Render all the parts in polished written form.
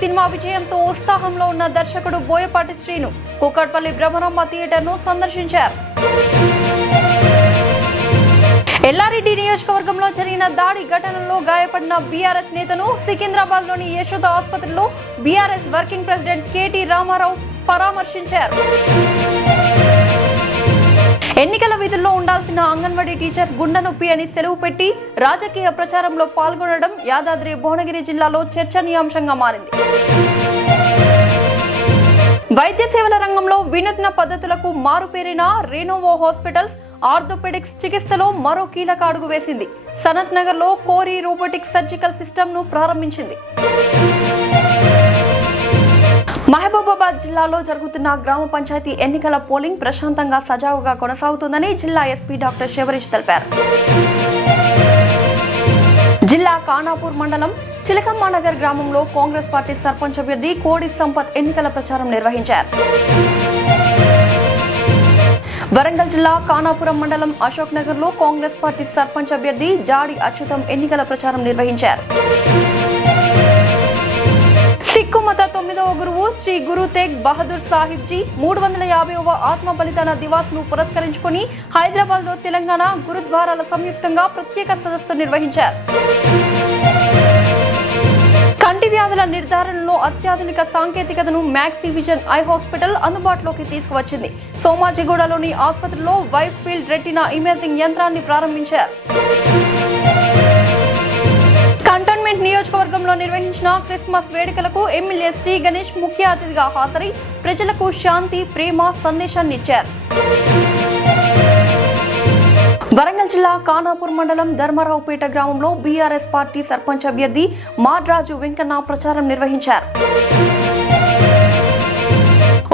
Cinema విజయంతో ఉత్సాహంలో ఉన్న దర్శకుడు బోయపాటి శ్రీను కూకట్పల్లి బ్రహ్మరాంబ థియేటర్ను సందర్శించారు. ఎల్లారెడ్డి నియోజకవర్గంలో జరిగిన దాడి ఘటనలో గాయపడిన బీఆర్ఎస్ నేతను సికింద్రాబాద్లోని యశోద ఆసుపత్రిలో BRS working president KT Rama Rao పరామర్శించారు. ఎన్నికల విధుల్లో ఉండాల్సిన అంగన్వాడీ టీచర్ గుండె నొప్పి అని సెలవు పెట్టి రాజకీయ ప్రచారంలో పాల్గొనడం యాదాద్రి భువనగిరి జిల్లాలో చర్చనీయాంశంగా మారింది. వైద్య సేవల రంగంలో వినూత్న పద్ధతులకు మారుపేరిన రెనోవో హాస్పిటల్స్ ఆర్థోపెడిక్స్ చికిత్సలో మరో కీలక అడుగు వేసింది. సనత్ నగర్ లో కోరి రోబోటిక్ సర్జికల్ సిస్టమ్ ను ప్రారంభించింది. మహబూబాబాద్ జిల్లాలో జరుగుతున్న గ్రామ పంచాయతీ ఎన్నికల పోలింగ్ ప్రశాంతంగా సజావుగా కొనసాగుతుందని జిల్లా ఎస్పీ డాక్టర్ శివరీష్ తెలిపారు. జిల్లా ఖానాపూర్ మండలం చిలకమ్మానగర్ గ్రామంలో కాంగ్రెస్ పార్టీ సర్పంచ్ అభ్యర్థి కోడి సంపత్ ఎన్నికల ప్రచారం నిర్వహించారు. వరంగల్ జిల్లా ఖానాపురం మండలం అశోక్ నగర్ లో కాంగ్రెస్ పార్టీ సర్పంచ్ అభ్యర్థి జాడి అచ్యుతం ఎన్నికల ప్రచారం నిర్వహించారు. సిక్కు మత 9వ గురువు శ్రీ గురు తేగ్ బహదూర్ సాహిబ్ జీ 350వ ఆత్మ బలిదాన దివాస్ ను పురస్కరించుకుని హైదరాబాద్ లో తెలంగాణ గురుద్వారాల సంయుక్తంగా ప్రత్యేక సదస్సు నిర్వహించారు. కంటి వ్యాధుల నిర్ధారణలో అత్యాధునిక సాంకేతికతను మ్యాక్సీ విజన్ ఐ హాస్పిటల్ అందుబాటులోకి తీసుకువచ్చింది. సోమాజిగూడలోని ఆసుపత్రిలో వైట్ ఫీల్డ్ రెటినా ఇమేజింగ్ యంత్రాన్ని ప్రారంభించారు. కంటోన్మెంట్ నియోజకవర్గంలో నిర్వహించిన క్రిస్మస్ వేడుకలకు ఎమ్మెల్యే శ్రీ గణేష్ ముఖ్య అతిథిగా హాజరై ప్రజలకు శాంతి, ప్రేమ సందేశాన్ని ఇచ్చారు. వరంగల్ జిల్లా ఖానాపూర్ మండలం ధర్మారావుపేట గ్రామంలో బీఆర్ఎస్ పార్టీ సర్పంచ్ అభ్యర్థి మాడ్రాజు వెంకన్న ప్రచారం నిర్వహించారు.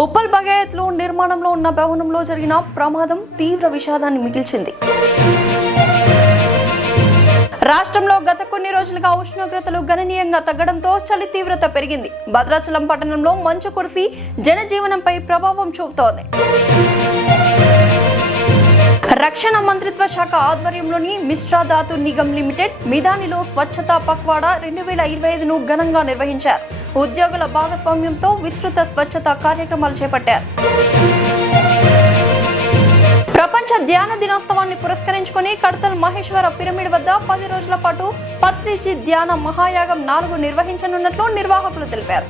ఉప్పల్ బగాయత్ లో నిర్మాణంలో ఉన్న భవనంలో జరిగిన ప్రమాదం తీవ్ర విషాదాన్ని మిగిల్చింది. రాష్ట్రంలో గత కొన్ని రోజులుగా ఉష్ణోగ్రతలు గణనీయంగా తగ్గడంతో చలి తీవ్రత పెరిగింది. భద్రాచలం పట్టణంలో మంచు కురిసి జనజీవనంపై ప్రభావం చూపుతోంది. రక్షణ మంత్రిత్వ శాఖ ఆధ్వర్యంలోని మిశ్రా ధాతు నిగమ్ లిమిటెడ్ మిధానిలో స్వచ్ఛతా పక్వాడా 2025ను ఘనంగా నిర్వహించారు. ఉద్యోగుల భాగస్వామ్యంతో విస్తృత స్వచ్ఛతా కార్యక్రమాలు చేపట్టారు. ప్రపంచ ధ్యాన దినోత్సవాన్ని పురస్కరించుకుని కడతల్ మహేశ్వర పిరమిడ్ వద్ద 10 రోజుల పాటు పత్రిజీ ధ్యాన మహాయాగం 4 నిర్వహించనున్నట్లు నిర్వాహకులు తెలిపారు.